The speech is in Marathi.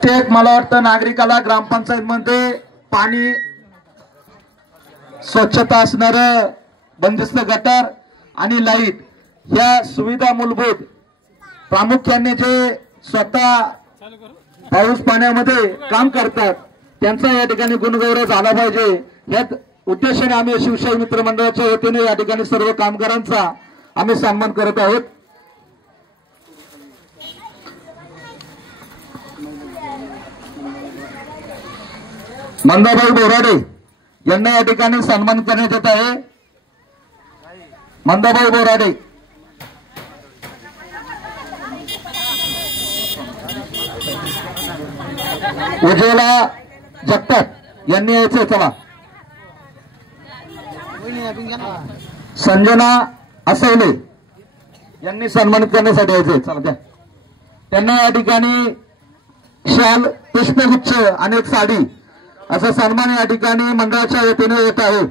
प्रत्येक मला वाटतं नागरिकाला ग्रामपंचायत मध्ये पाणी स्वच्छता असणार, बंदिस्त गटार आणि लाईट या सुविधा मूलभूत प्रामुख्याने जे स्वतः पाऊस पाण्यामध्ये काम करतात त्यांचा या ठिकाणी गुणगौरव झाला पाहिजे या उद्देशाने आम्ही शिवशाही मित्र मंडळाच्या वतीने या ठिकाणी सर्व कामगारांचा आम्ही सन्मान करत आहोत। मंदाबाई बोराडे यांना या ठिकाणी सन्मान करण्यात येत आहे। मंदाबाई बोराडे उज्ज्वला जगताप यांनी यायचं चला। संजना असवले यांनी सन्मानित करण्यासाठी यायचे चला त्या त्यांना या ठिकाणी शाल पुष्पगुच्छ आणि एक साडी असा सन्मान या ठिकाणी मंडळाच्या वतीने येत आहे।